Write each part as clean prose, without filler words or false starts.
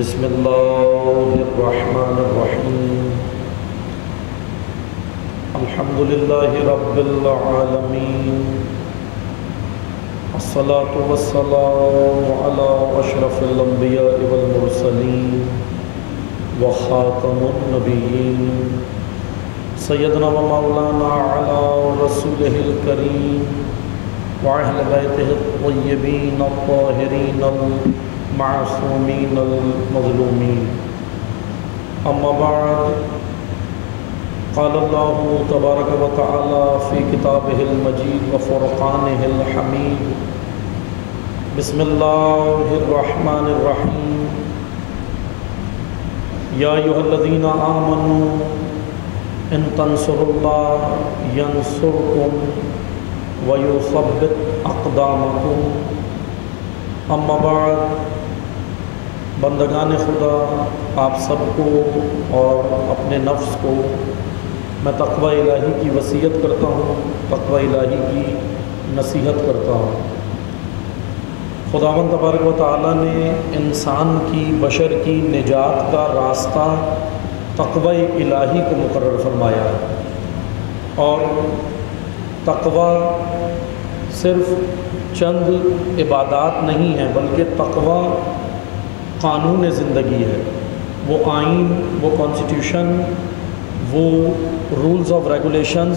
بسم اللہ الرحمن الرحیم الحمد للہ رب العالمین الصلاة والسلام علی اشرف الانبیاء والمرسلین وخاتم النبیین سیدنا و مولانا علی رسولہ الکریم وأهل بيته الطيبين الطاهرين المعصومين المظلومين أما بعد قال الله تبارك وتعالى في كتابه المجيد وفرقانه الحميد بسم الله الرحمن الرحيم يا أيها الذين آمنوا إن تنصروا الله ينصركم وَيُثَبِّتْ أَقْدَامَكُمْ اما بعد بندگان خدا، آپ سب کو اور اپنے نفس کو میں تقوی الہی کی وصیت کرتا ہوں، تقوی الہی کی نصیحت کرتا ہوں۔ خداوند تبارک و تعالیٰ نے انسان کی، بشر کی نجات کا راستہ تقوی الہی کو مقرر فرمایا ہے، اور تقوی صرف چند عبادات نہیں ہیں، بلکہ تقوی قانون زندگی ہے، وہ آئین، وہ کانسٹیٹیوشن، وہ رولز آف ریگولیشنز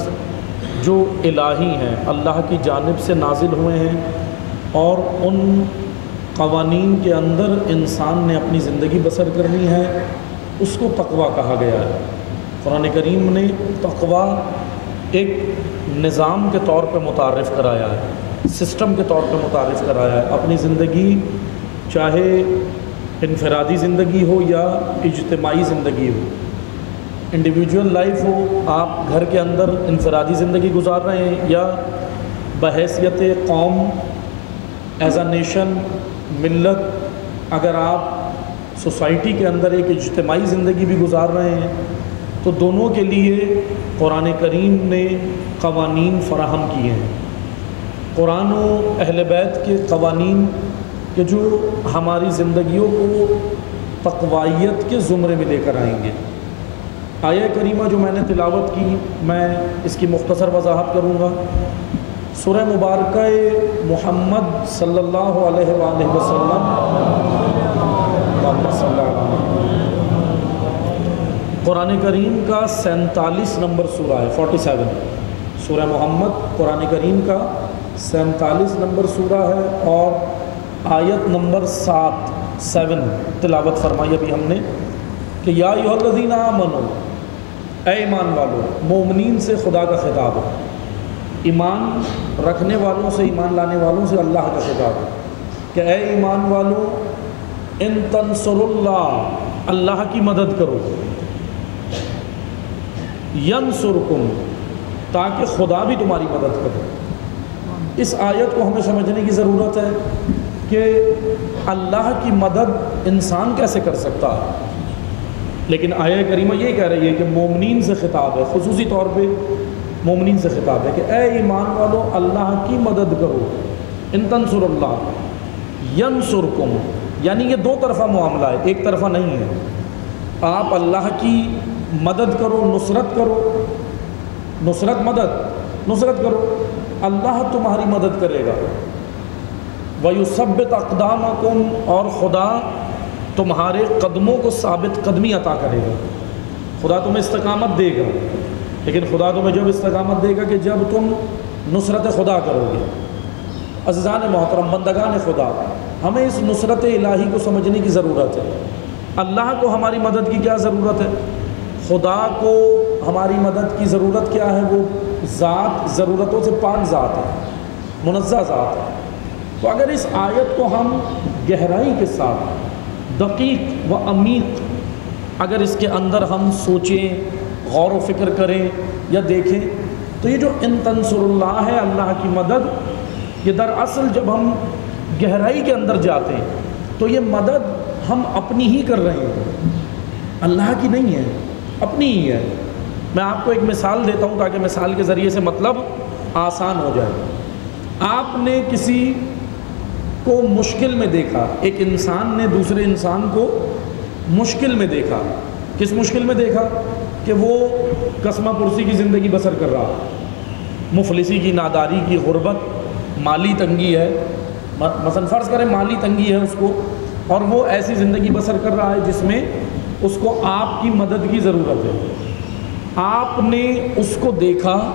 جو الہی ہیں، اللہ کی جانب سے نازل ہوئے ہیں، اور ان قوانین کے اندر انسان نے اپنی زندگی بسر کرنی ہے، اس کو تقوی کہا گیا ہے۔ قرآن کریم نے تقوی ایک نظام کے طور پہ متعارف کرایا ہے، سسٹم کے طور پہ متعارف کرایا ہے۔ اپنی زندگی، چاہے انفرادی زندگی ہو یا اجتماعی زندگی ہو، انڈیویجول لائف ہو، آپ گھر کے اندر انفرادی زندگی گزار رہے ہیں، یا بحیثیت قوم، ایز اے نیشن، ملت، اگر آپ سوسائٹی کے اندر ایک اجتماعی زندگی بھی گزار رہے ہیں، تو دونوں کے لیے قرآن کریم نے قوانین فراہم کیے ہیں۔ قرآن و اہل بیت کے قوانین کہ جو ہماری زندگیوں کو تقویت کے زمرے میں لے کر آئیں گے۔ آیہ کریمہ جو میں نے تلاوت کی، میں اس کی مختصر وضاحت کروں گا۔ سورہ مبارکہ محمد صلی اللہ علیہ وآلہ وسلم، محمد صلی اللہ علیہ وسلم، قرآن کریم کا 47 نمبر سورہ ہے، 47۔ سورہ محمد قرآن کریم کا 47 نمبر سورہ ہے، اور آیت نمبر 7 تلاوت فرمائی ابھی ہم نے کہ یا ایھا الذین آمنوا، اے ایمان والو۔ مومنین سے خدا کا خطاب ہے، ایمان رکھنے والوں سے، ایمان لانے والوں سے اللہ کا خطاب ہے کہ اے ایمان والو، ان تنصروا اللہ، اللہ کی مدد کرو، ینصرکم، تاکہ خدا بھی تمہاری مدد کرے۔ اس آیت کو ہمیں سمجھنے کی ضرورت ہے کہ اللہ کی مدد انسان کیسے کر سکتا ہے، لیکن آیہ کریمہ یہ کہہ رہی ہے کہ مومنین سے خطاب ہے، خصوصی طور پہ مومنین سے خطاب ہے کہ اے ایمان والو، اللہ کی مدد کرو، ان تنصروا اللہ ینصرکم، یعنی یہ دو طرفہ معاملہ ہے، ایک طرفہ نہیں ہے۔ آپ اللہ کی مدد کرو، نصرت کرو، نصرت کرو، اللہ تمہاری مدد کرے گا۔ وَيُثَبِّتْ أَقْدَامَكُمْ، اور خدا تمہارے قدموں کو ثابت قدمی عطا کرے گا۔ خدا تمہیں استقامت دے گا، لیکن خدا تمہیں جب استقامت دے گا کہ جب تم نصرت خدا کرو گے۔ عزیزان محترم، بندگان خدا، ہمیں اس نصرت الہی کو سمجھنے کی ضرورت ہے۔ اللہ کو ہماری مدد کی کیا ضرورت ہے؟ خدا کو ہماری مدد کی ضرورت کیا ہے؟ وہ ذات ضرورتوں سے پاک ذات ہے، منزہ ذات ہے۔ تو اگر اس آیت کو ہم گہرائی کے ساتھ، دقیق و عمیق، اگر اس کے اندر ہم سوچیں، غور و فکر کریں یا دیکھیں، تو یہ جو ان تنصروا اللہ ہے، اللہ کی مدد، یہ دراصل جب ہم گہرائی کے اندر جاتے ہیں تو یہ مدد ہم اپنی ہی کر رہے ہیں، اللہ کی نہیں ہے، اپنی ہی ہے۔ میں آپ کو ایک مثال دیتا ہوں تاکہ مثال کے ذریعے سے مطلب آسان ہو جائے۔ آپ نے کسی کو مشکل میں دیکھا، ایک انسان نے دوسرے انسان کو مشکل میں دیکھا۔ کس مشکل میں دیکھا؟ کہ وہ قسمہ پرسی کی زندگی بسر کر رہا، مفلسی کی، ناداری کی، غربت، مالی تنگی ہے، مثلا فرض کریں مالی تنگی ہے اس کو، اور وہ ایسی زندگی بسر کر رہا ہے جس میں اس کو آپ کی مدد کی ضرورت ہے۔ آپ نے اس کو دیکھا،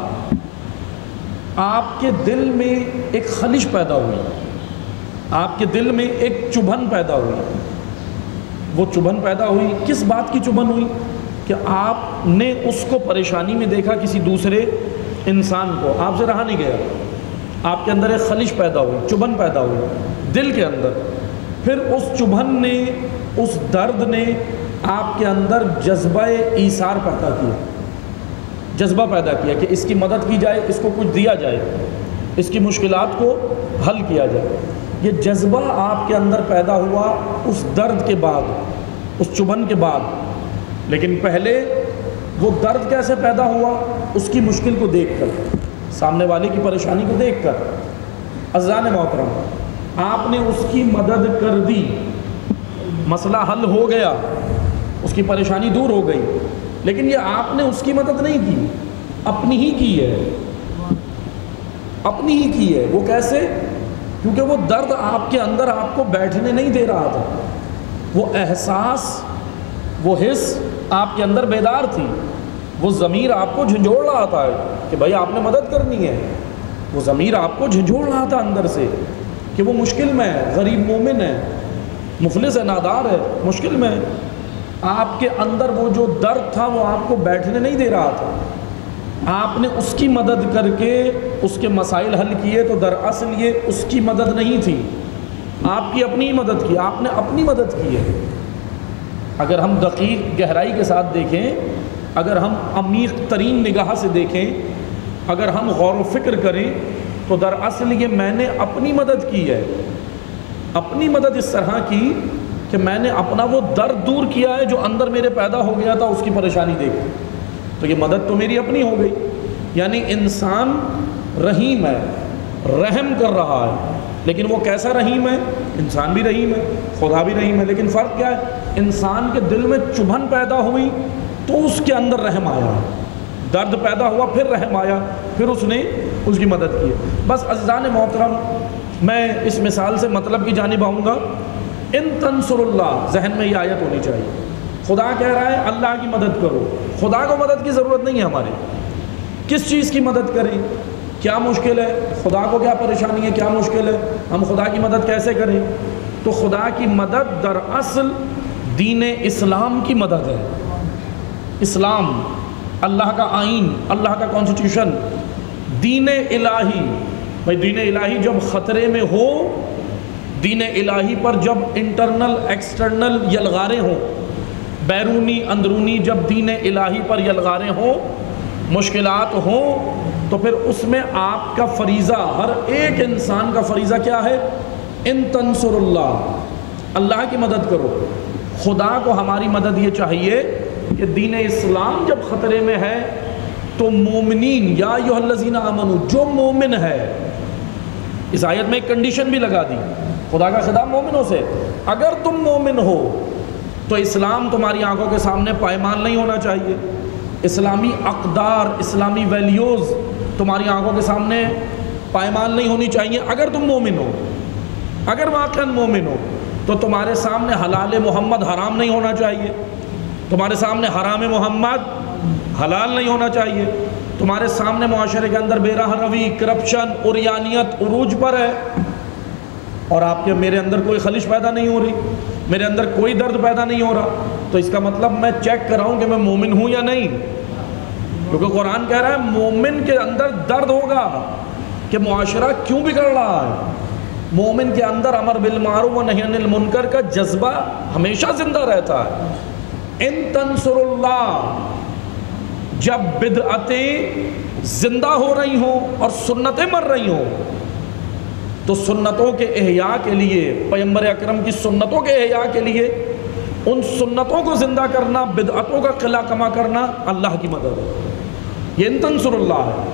آپ کے دل میں ایک خلش پیدا ہوئی، آپ کے دل میں ایک چبھن پیدا ہوئی۔ وہ چبھن پیدا ہوئی، کس بات کی چبھن ہوئی؟ کہ آپ نے اس کو پریشانی میں دیکھا، کسی دوسرے انسان کو، آپ سے رہا نہیں گیا، آپ کے اندر ایک خلش پیدا ہوئی، چبھن پیدا ہوئی دل کے اندر۔ پھر اس چبھن نے، اس درد نے آپ کے اندر جذبہ ایثار پیدا کیا، جذبہ پیدا کیا کہ اس کی مدد کی جائے، اس کو کچھ دیا جائے، اس کی مشکلات کو حل کیا جائے۔ یہ جذبہ آپ کے اندر پیدا ہوا اس درد کے بعد، اس چبھن کے بعد۔ لیکن پہلے وہ درد کیسے پیدا ہوا؟ اس کی مشکل کو دیکھ کر، سامنے والے کی پریشانی کو دیکھ کر۔ عزیزان محترم، آپ نے اس کی مدد کر دی، مسئلہ حل ہو گیا، اس کی پریشانی دور ہو گئی، لیکن یہ آپ نے اس کی مدد نہیں کی، اپنی ہی کی ہے، اپنی ہی کی ہے۔ وہ کیسے؟ کیونکہ وہ درد آپ کے اندر آپ کو بیٹھنے نہیں دے رہا تھا، وہ احساس، وہ حس آپ کے اندر بیدار تھی، وہ ضمیر آپ کو جھنجھوڑ رہا تھا کہ بھائی آپ نے مدد کرنی ہے۔ وہ ضمیر آپ کو جھنجھوڑ رہا تھا اندر سے کہ وہ مشکل میں ہے، غریب مومن ہے، مفلس ہے، نادار ہے، مشکل میں ہے۔ آپ کے اندر وہ جو درد تھا وہ آپ کو بیٹھنے نہیں دے رہا تھا۔ آپ نے اس کی مدد کر کے اس کے مسائل حل کیے، تو دراصل یہ اس کی مدد نہیں تھی، آپ کی اپنی مدد کی، آپ نے اپنی مدد کی ہے۔ اگر ہم دقیق گہرائی کے ساتھ دیکھیں، اگر ہم عمیق ترین نگاہ سے دیکھیں، اگر ہم غور و فکر کریں، تو دراصل یہ میں نے اپنی مدد کی ہے۔ اپنی مدد اس طرح کی کہ میں نے اپنا وہ درد دور کیا ہے جو اندر میرے پیدا ہو گیا تھا اس کی پریشانی دیکھ، تو یہ مدد تو میری اپنی ہو گئی۔ یعنی انسان رحیم ہے، رحم کر رہا ہے، لیکن وہ کیسا رحیم ہے؟ انسان بھی رحیم ہے، خدا بھی رحیم ہے، لیکن فرق کیا ہے؟ انسان کے دل میں چبھن پیدا ہوئی تو اس کے اندر رحم آیا، درد پیدا ہوا پھر رحم آیا، پھر اس نے اس کی مدد کی۔ بس عزیزان محترم، میں اس مثال سے مطلب کی جانب آؤں گا۔ ان تنصر اللہ، ذہن میں یہ آیت ہونی چاہیے۔ خدا کہہ رہا ہے اللہ کی مدد کرو، خدا کو مدد کی ضرورت نہیں ہے ہمارے۔ کس چیز کی مدد کریں؟ کیا مشکل ہے؟ خدا کو کیا پریشانی ہے؟ کیا مشکل ہے؟ ہم خدا کی مدد کیسے کریں؟ تو خدا کی مدد دراصل دین اسلام کی مدد ہے۔ اسلام، اللہ کا آئین، اللہ کا کانسٹیٹیوشن، دین الہی۔ بھائی دین الہی جب خطرے میں ہو، دین الہی پر جب انٹرنل ایکسٹرنل یلغاریں ہوں، بیرونی اندرونی جب دین الہی پر یلغاریں ہوں، مشکلات ہوں، تو پھر اس میں آپ کا فریضہ، ہر ایک انسان کا فریضہ کیا ہے؟ ان تنصر اللہ، اللہ کی مدد کرو۔ خدا کو ہماری مدد یہ چاہیے کہ دین اسلام جب خطرے میں ہے تو مومنین، یا ایھا الذین آمنو، جو مومن ہے، اس آیت میں ایک کنڈیشن بھی لگا دی، خدا کا خطاب مومنوں سے، اگر تم مومن ہو تو اسلام تمہاری آنکھوں کے سامنے پائمال نہیں ہونا چاہیے، اسلامی اقدار، اسلامی ویلیوز تمہاری آنکھوں کے سامنے پائمال نہیں ہونی چاہیے۔ اگر تم مومن ہو، اگر واقعاً مومن ہو، تو تمہارے سامنے حلال محمد حرام نہیں ہونا چاہیے، تمہارے سامنے حرام محمد حلال نہیں ہونا چاہیے، تمہارے سامنے معاشرے کے اندر بے راہ روی، کرپشن، عریانیت عروج پر ہے، اور آپ کے میرے اندر کوئی خلش پیدا نہیں ہو رہی، میرے اندر کوئی درد پیدا نہیں ہو رہا، تو اس کا مطلب میں چیک کر رہا ہوں کہ میں مومن ہوں یا نہیں۔ کیونکہ قرآن کہہ رہا ہے مومن کے اندر درد ہوگا کہ معاشرہ کیوں بگڑ رہا ہے۔ مومن کے اندر امر بالمعروف و نہی عن المنکر کا جذبہ ہمیشہ زندہ رہتا ہے۔ ان تنصر اللہ، جب بدعتیں زندہ ہو رہی ہوں اور سنتیں مر رہی ہوں، تو سنتوں کے احیاء کے لیے، پیغمبر اکرم کی سنتوں کے احیاء کے لیے، ان سنتوں کو زندہ کرنا، بدعتوں کا قلع کما کرنا اللہ کی مدد ہے۔ یہ ان تنصر اللہ ہے۔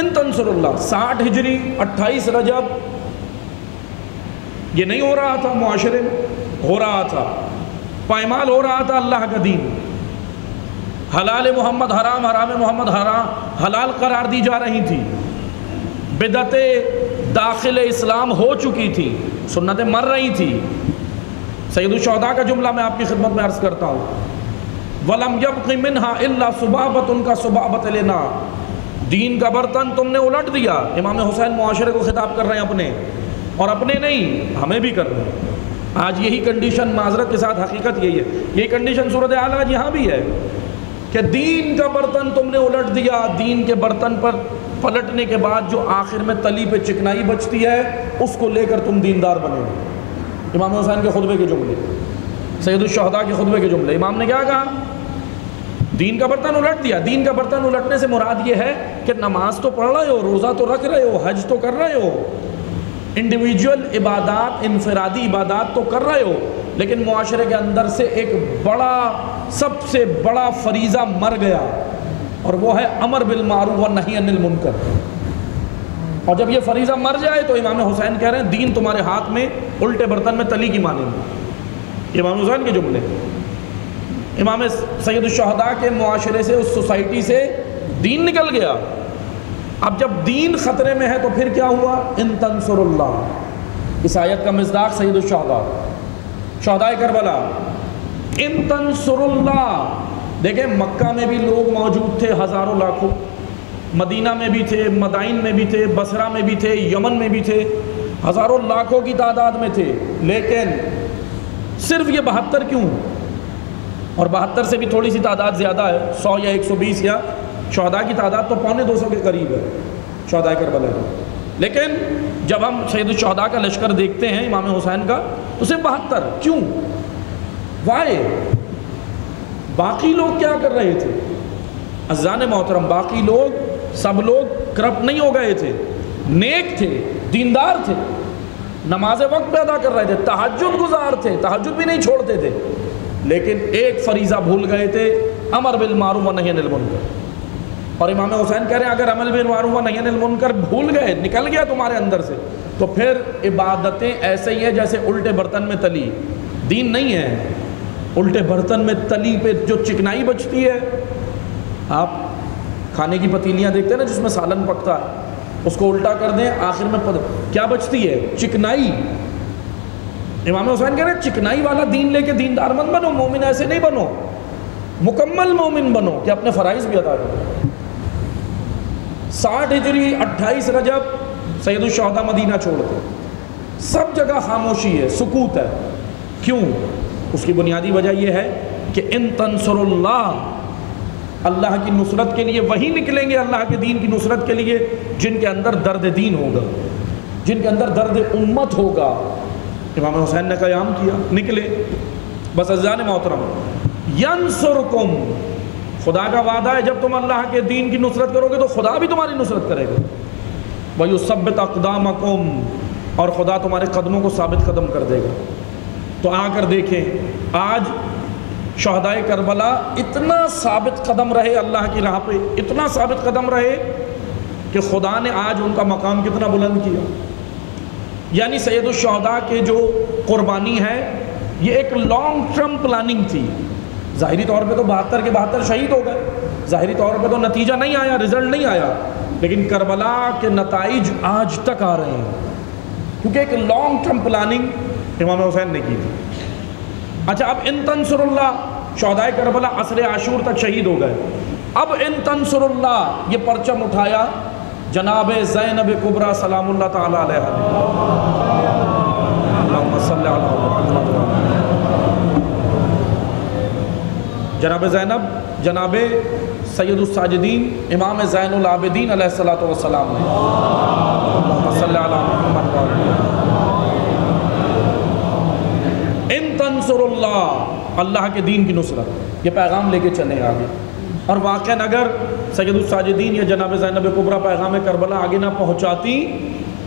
ان تنصر اللہ 60 ہجری 28 رجب، یہ نہیں ہو رہا تھا معاشرے میں، ہو رہا تھا پائمال ہو رہا تھا اللہ کا دین، حلال محمد حرام، حرام محمد حرام حلال قرار دی جا رہی تھی، بدعتیں داخل اسلام ہو چکی تھی، سنتیں مر رہی تھی۔ سید الشہداء کا جملہ میں آپ کی خدمت میں عرض کرتا ہوں، وَلَمْ يَبْقِ مِنْهَا إِلَّا صُبَابَةٌ كَصُبَابَةِ لِنَا، دین کا برتن تم نے الٹ دیا۔ امام حسین معاشرے کو خطاب کر رہے ہیں اپنے، اور اپنے نہیں ہمیں بھی کر رہے ہیں۔ آج یہی کنڈیشن، معذرت کے ساتھ حقیقت یہی ہے، یہی کنڈیشن صورتحال آج یہاں بھی ہے کہ دین کا برتن تم نے الٹ دیا۔ دین کے برتن پر پلٹنے کے بعد جو آخر میں تلی پہ چکنائی بچتی ہے اس کو لے کر تم دیندار بنے۔ امام حسین کے خطبے کے جملے، سید الشہداء کے خطبے کے جملے، امام نے کیا کہا؟ دین کا برتن الٹ دیا۔ دین کا برتن الٹنے سے مراد یہ ہے کہ نماز تو پڑھ رہے ہو، روزہ تو رکھ رہے ہو، حج تو کر رہے ہو، انڈیویجول عبادات، انفرادی عبادات تو کر رہے ہو، لیکن معاشرے کے اندر سے ایک بڑا، سب سے بڑا فریضہ مر گیا، اور وہ ہے امر بالمعروف و نہی عن المنکر۔ اور جب یہ فریضہ مر جائے تو امام حسین کہہ رہے ہیں دین تمہارے ہاتھ میں الٹے برتن میں تلی کی مانند۔ امام حسین کے جملے، امام سید الشہداء کے معاشرے سے، اس سوسائٹی سے دین نکل گیا۔ اب جب دین خطرے میں ہے تو پھر کیا ہوا؟ ان تنصر اللہ، اس آیت کا مصداق سید الشہداء، شہداء کربلا، ان تنصر اللہ۔ دیکھیں مکہ میں بھی لوگ موجود تھے، ہزاروں لاکھوں، مدینہ میں بھی تھے، مدائن میں بھی تھے، بصرہ میں بھی تھے، یمن میں بھی تھے، ہزاروں لاکھوں کی تعداد میں تھے، لیکن صرف یہ 72 کیوں؟ اور 72 سے بھی تھوڑی سی تعداد زیادہ ہے، 100 یا 120 یا شہداء کی تعداد تو 250 کے قریب ہے شہداء کربلا کی۔ لیکن جب ہم سید الشہداء کا لشکر دیکھتے ہیں امام حسین کا تو صرف 72 کیوں؟ وائے؟ باقی لوگ کیا کر رہے تھے؟ عزیزان محترم، باقی لوگ سب لوگ کرپٹ نہیں ہو گئے تھے، نیک تھے، دیندار تھے، نماز وقت پہ ادا کر رہے تھے، تہجد گزار تھے، تہجد بھی نہیں چھوڑتے تھے، لیکن ایک فریضہ بھول گئے تھے، امر بالمعروف و نہی عن المنکر۔ اور امام حسین کہہ رہے ہیں اگر امر بالمعروف و نہی عن المنکر بھول گئے، نکل گیا تمہارے اندر سے، تو پھر عبادتیں ایسے ہی ہیں جیسے الٹے برتن میں تلی، دین نہیں ہے۔ الٹے برتن میں تلی پہ جو چکنائی بچتی ہے، آپ کھانے کی پتیلیاں دیکھتے ہیں نا جس میں سالن پکتا ہے، اس کو الٹا کر دیں، آخر میں کیا بچتی ہے؟ چکنائی۔ امام حسین کہہ رہے ہیں چکنائی والا دین لے کے دیندار مت بنو، مومن ایسے نہیں بنو، مکمل مومن بنو کہ اپنے فرائض بھی ادا کرو۔ 60 ہجری 28 رجب سید الشہداء مدینہ چھوڑتے، سب جگہ خاموشی ہے، سکوت ہے۔ کیوں؟ اس کی بنیادی وجہ یہ ہے کہ ان تنصر اللہ، اللہ کی نصرت کے لیے وہی نکلیں گے، اللہ کے دین کی نصرت کے لیے جن کے اندر درد دین ہوگا، جن کے اندر درد امت ہوگا۔ امام حسین نے قیام کیا، نکلے۔ بس عزیزان محترم، ینصرکم، خدا کا وعدہ ہے جب تم اللہ کے دین کی نصرت کرو گے تو خدا بھی تمہاری نصرت کرے گا۔ وَيُثَبِّتْ أَقْدَامَكُمْ، اور خدا تمہارے قدموں کو ثابت قدم کر دے گا۔ تو آ کر دیکھیں آج شہداء کربلا اتنا ثابت قدم رہے اللہ کی راہ پہ، اتنا ثابت قدم رہے کہ خدا نے آج ان کا مقام کتنا بلند کیا۔ یعنی سید الشہداء کے جو قربانی ہے یہ ایک لانگ ٹرم پلاننگ تھی۔ ظاہری طور پہ تو 72 کے 72 شہید ہو گئے، ظاہری طور پہ تو نتیجہ نہیں آیا، رزلٹ نہیں آیا، لیکن کربلا کے نتائج آج تک آ رہے ہیں، کیونکہ ایک لانگ ٹرم پلاننگ امام حسین نے کی تھی۔ اچھا، اب ان تنصر اللہ، شہداء کربلا عصر عاشور تک شہید ہو گئے، اب ان تنصر اللہ یہ پرچم اٹھایا جناب زینب کبریٰ سلام اللہ تعالی علیہ، اللہم صلی علی محمد، جناب زینب، جناب سید الساجدین امام زین العابدین علیہ السلام نے، اللہم صلی علی محمد، ان تنصر اللہ، اللہ کے دین کی نصرت، یہ پیغام لے کے چلے آگے۔ اور واقعاً اگر سید الساجدین یا جناب زینب کبریٰ پیغام کربلا آگے نہ پہنچاتی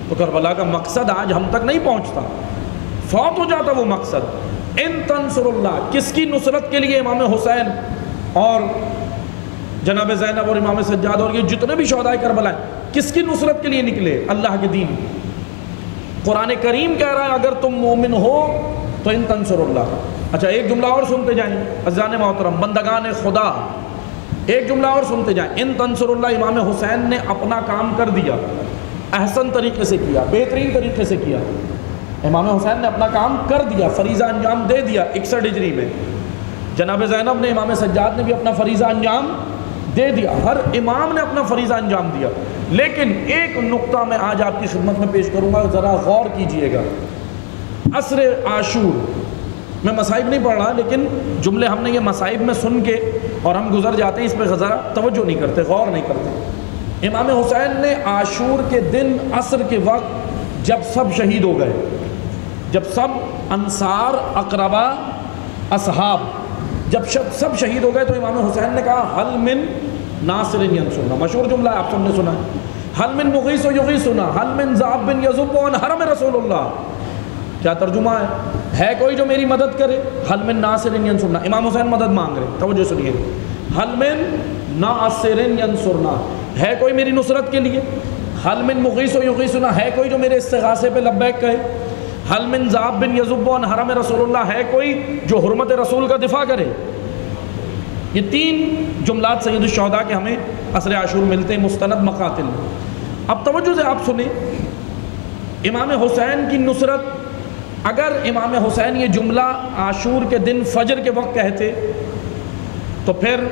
تو کربلا کا مقصد آج ہم تک نہیں پہنچتا، فوت ہو جاتا وہ مقصد۔ ان تنصر اللہ، کس کی نصرت کے لیے امام حسین اور جناب زینب اور امام سجاد اور یہ جتنے بھی شہداء کربلا ہیں، کس کی نصرت کے لیے نکلے؟ اللہ کے دین۔ قرآن کریم کہہ رہا ہے اگر تم مومن ہو تو ان تنصر اللہ، اچھا ایک جملہ اور سنتے جائیں عزیزان محترم، بندگان خدا، ایک جملہ اور سنتے جائیں، ان تنصر اللہ، امام حسین نے اپنا کام کر دیا، احسن طریقے سے کیا، بہترین طریقے سے کیا۔ امام حسین نے اپنا کام کر دیا، فریضہ انجام دے دیا 61 ہجری میں۔ جناب زینب نے، امام سجاد نے بھی اپنا فریضہ انجام دے دیا، ہر امام نے اپنا فریضہ انجام دیا۔ لیکن ایک نقطہ میں آج آپ کی خدمت میں پیش کروں گا، ذرا غور کیجئے گا۔ عصر عاشور میں مصائب نہیں پڑھ رہا، لیکن جملے ہم نے یہ مصائب میں سن کے اور ہم گزر جاتے ہیں، اس پہ ذرا توجہ نہیں کرتے، غور نہیں کرتے۔ امام حسین نے عاشور کے دن عصر کے وقت جب سب شہید ہو گئے، جب سب انصار، اقربا، اصحاب جب سب شہید ہو گئے، تو امام حسین نے کہا حل من ناصر ینصرنا، مشہور جملہ ہے، آپ سب نے سنا ہے، حل من مغیث یغیثنا، حل من ذاب یذب عن حرم رسول اللہ۔ کیا ترجمہ ہے کوئی جو میری مدد کرے؟ حل من ناصر ینصرنا، امام حسین مدد مانگ رہے، توجہ سنیے، حل من ناصر ینصرنا، ہے کوئی میری نصرت کے لیے؟ حل من مغیث یغیثنا، ہے کوئی جو میرے استغاثے پہ لبیک کہے؟ حل من ذاب یذب عن حرم رسول اللہ، ہے کوئی جو حرمت رسول کا دفاع کرے؟ یہ تین جملات سید الشہداء کے ہمیں عصر عاشور ملتے ہیں مستند مقاتل میں۔ اب توجہ سے آپ سنیں، امام حسین کی نصرت، اگر امام حسین یہ جملہ عاشور کے دن فجر کے وقت کہتے تو پھر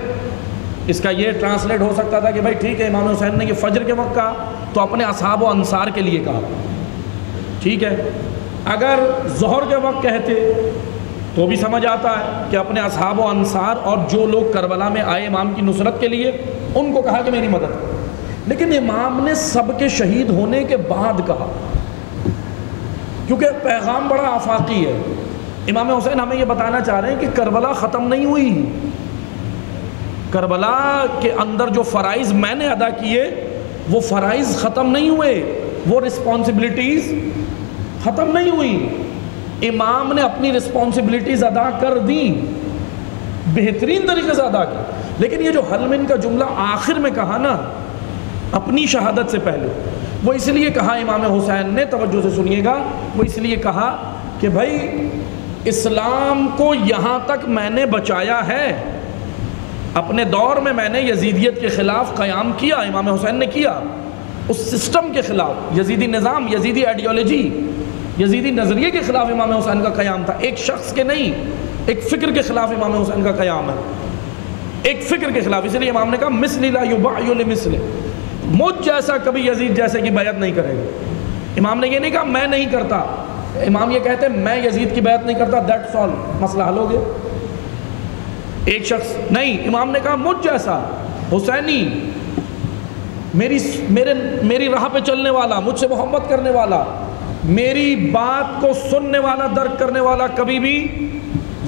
اس کا یہ ٹرانسلیٹ ہو سکتا تھا کہ بھائی ٹھیک ہے، امام حسین نے یہ فجر کے وقت کہا تو اپنے اصحاب و انصار کے لیے کہا، ٹھیک ہے۔ اگر ظہر کے وقت کہتے تو بھی سمجھ آتا ہے کہ اپنے اصحاب و انصار اور جو لوگ کربلا میں آئے امام کی نصرت کے لیے، ان کو کہا کہ میری مدد کرو۔ لیکن امام نے سب کے شہید ہونے کے بعد کہا، کیونکہ پیغام بڑا آفاقی ہے۔ امام حسین ہمیں یہ بتانا چاہ رہے ہیں کہ کربلا ختم نہیں ہوئی، کربلا کے اندر جو فرائض میں نے ادا کیے وہ فرائض ختم نہیں ہوئے، وہ رسپانسبلٹیز ختم نہیں ہوئی۔ امام نے اپنی رسپانسبلٹیز ادا کر دیں، بہترین طریقے سے ادا کی۔ لیکن یہ جو حل من کا جملہ آخر میں کہا نا اپنی شہادت سے پہلے، وہ اس لیے کہا امام حسین نے، توجہ سے سنیے گا، وہ اس لیے کہا کہ بھائی اسلام کو یہاں تک میں نے بچایا ہے، اپنے دور میں میں نے یزیدیت کے خلاف قیام کیا، امام حسین نے کیا، اس سسٹم کے خلاف، یزیدی نظام، یزیدی آئیڈیالوجی، یزیدی نظریے کے خلاف امام حسین کا قیام تھا، ایک شخص کے نہیں، ایک فکر کے خلاف امام حسین کا قیام ہے، ایک فکر کے خلاف۔ اس لیے امام نے کہا مثل لا یباع لمثل، مجھ جیسا کبھی یزید جیسے کی بیعت نہیں کرے گا۔ امام نے یہ نہیں کہا میں نہیں کرتا، امام یہ کہتے ہیں میں یزید کی بیعت نہیں کرتا، دیٹس آل، مسئلہ حل ہو گیا۔ ایک شخص نہیں، امام نے کہا مجھ جیسا حسینی، میری راہ پہ چلنے والا، مجھ سے محبت کرنے والا، میری بات کو سننے والا، درک کرنے والا، کبھی بھی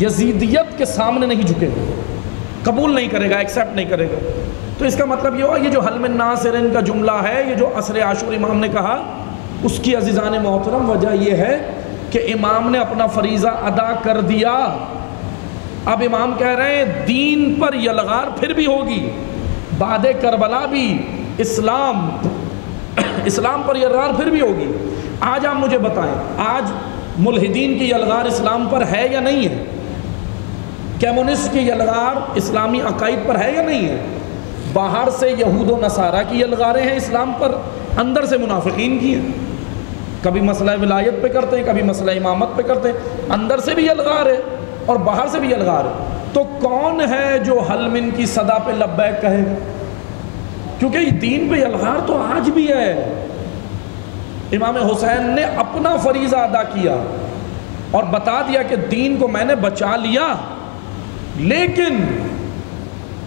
یزیدیت کے سامنے نہیں جھکے گا، قبول نہیں کرے گا، ایکسیپٹ نہیں کرے گا۔ تو اس کا مطلب یہ ہوا، یہ جو حل من ناصرن کا جملہ ہے، یہ جو عصر عاشور امام نے کہا، اس کی عزیزان محترم وجہ یہ ہے کہ امام نے اپنا فریضہ ادا کر دیا۔ اب امام کہہ رہے ہیں دین پر یلغار پھر بھی ہوگی، بعد کربلا بھی اسلام پر یلغار پھر بھی ہوگی۔ آج آپ مجھے بتائیں، آج ملحدین کی یلغار اسلام پر ہے یا نہیں ہے؟ کمیونسٹ کی یلغار اسلامی عقائد پر ہے یا نہیں ہے؟ باہر سے یہود و نصارہ کی یلغاریں ہیں اسلام پر، اندر سے منافقین کی ہیں، کبھی مسئلہ ولایت پہ کرتے ہیں، کبھی مسئلہ امامت پہ کرتے ہیں، اندر سے بھی یلغار ہے اور باہر سے بھی یلغار ہے۔ تو کون ہے جو حل من کی صدا پہ لبیک کہے گا؟ کیونکہ دین پہ یلغار تو آج بھی ہے۔ امام حسین نے اپنا فریضہ ادا کیا اور بتا دیا کہ دین کو میں نے بچا لیا، لیکن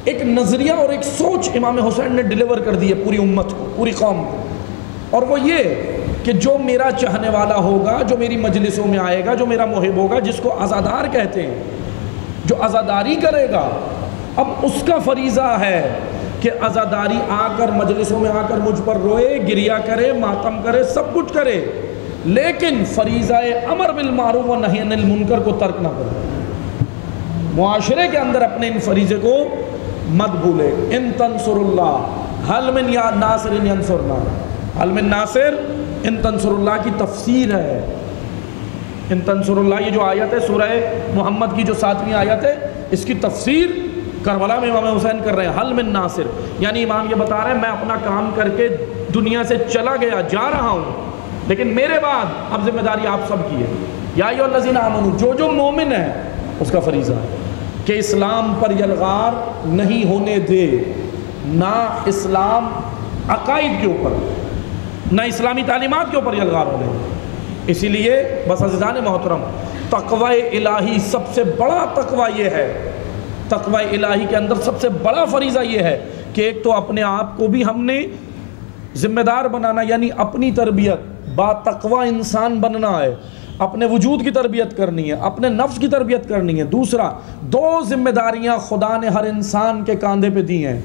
ایک نظریہ اور ایک سوچ امام حسین نے ڈیلیور کر دی ہے پوری امت کو، پوری قوم کو، اور وہ یہ کہ جو میرا چاہنے والا ہوگا، جو میری مجلسوں میں آئے گا، جو میرا محب ہوگا، جس کو عزادار کہتے ہیں، جو عزاداری کرے گا، اب اس کا فریضہ ہے کہ عزاداری آ کر مجلسوں میں آ کر مجھ پر روئے، گریہ کرے، ماتم کرے، سب کچھ کرے، لیکن فریضہ امر بالمعروف و نہی عن المنکر کو ترک نہ کرے، معاشرے کے اندر اپنے ان فریضے کو مت بھولے۔ ان تنصر اللہ حل من یا ناصر ینصرنا، حل من ناصر ان تنصر اللہ کی تفسیر ہے۔ ان تنصر اللہ، یہ جو آیت ہے سورہ محمد کی جو 7ویں آیت ہے، اس کی تفسیر کربلا میں امام حسین کر رہے ہیں، حل من ناصر، یعنی امام یہ بتا رہے ہیں میں اپنا کام کر کے دنیا سے چلا گیا، جا رہا ہوں، لیکن میرے بعد اب ذمہ داری آپ سب کی ہے۔ یا ایھا الذین آمنوا، جو مومن ہے اس کا فریضہ ہے کہ اسلام پر یلغار نہیں ہونے دے، نہ اسلام عقائد کے اوپر، نہ اسلامی تعلیمات کے اوپر یلغار ہونے دے۔ اسی لیے بس عزیزان محترم، تقوی الہی سب سے بڑا تقوی یہ ہے، تقوی الہی کے اندر سب سے بڑا فریضہ یہ ہے کہ ایک تو اپنے آپ کو بھی ہم نے ذمہ دار بنانا، یعنی اپنی تربیت، با تقوی انسان بننا ہے، اپنے وجود کی تربیت کرنی ہے، اپنے نفس کی تربیت کرنی ہے۔ دوسرا، 2 ذمہ داریاں خدا نے ہر انسان کے کاندھے پہ دی ہیں،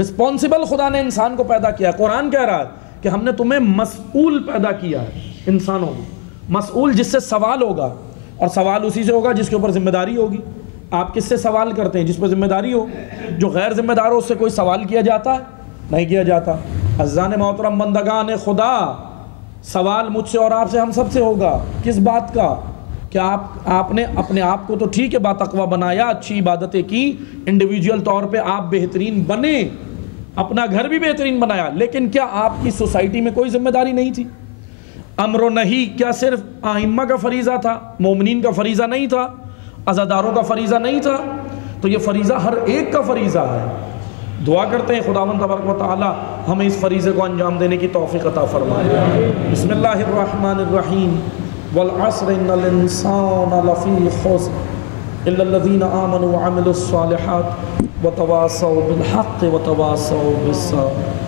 رسپانسبل خدا نے انسان کو پیدا کیا ہے۔ قرآن کہہ رہا ہے کہ ہم نے تمہیں مسئول پیدا کیا ہے، انسانوں کو مسئول، جس سے سوال ہوگا، اور سوال اسی سے ہوگا جس کے اوپر ذمہ داری ہوگی۔ آپ کس سے سوال کرتے ہیں؟ جس پہ ذمہ داری ہو۔ جو غیر ذمہ دار ہو اس سے کوئی سوال کیا جاتا ہے؟ نہیں کیا جاتا۔ عزیزان محترم، بندگان خدا، سوال مجھ سے اور آپ سے، ہم سب سے ہوگا۔ کس بات کا؟ کہ آپ نے اپنے آپ کو تو ٹھیک ہے با تقوی بنایا، اچھی عبادتیں کی، انڈیویجول طور پہ آپ بہترین بنے، اپنا گھر بھی بہترین بنایا، لیکن کیا آپ کی سوسائٹی میں کوئی ذمہ داری نہیں تھی؟ امر و نہی کیا صرف ائمہ کا فریضہ تھا، مومنین کا فریضہ نہیں تھا، عزاداروں کا فریضہ نہیں تھا؟ تو یہ فریضہ ہر ایک کا فریضہ ہے۔ دعا کرتے ہیں خداوند تبارک و تعالی ہمیں اس فریضے کو انجام دینے کی توفیق عطا فرمائے۔ بسم اللہ الرحمن الرحیم، والعصر ان الانسان لفی خسر الا الذین آمنوا وعملوا الصالحات وتواصوا بالحق وتواصوا بالصبر۔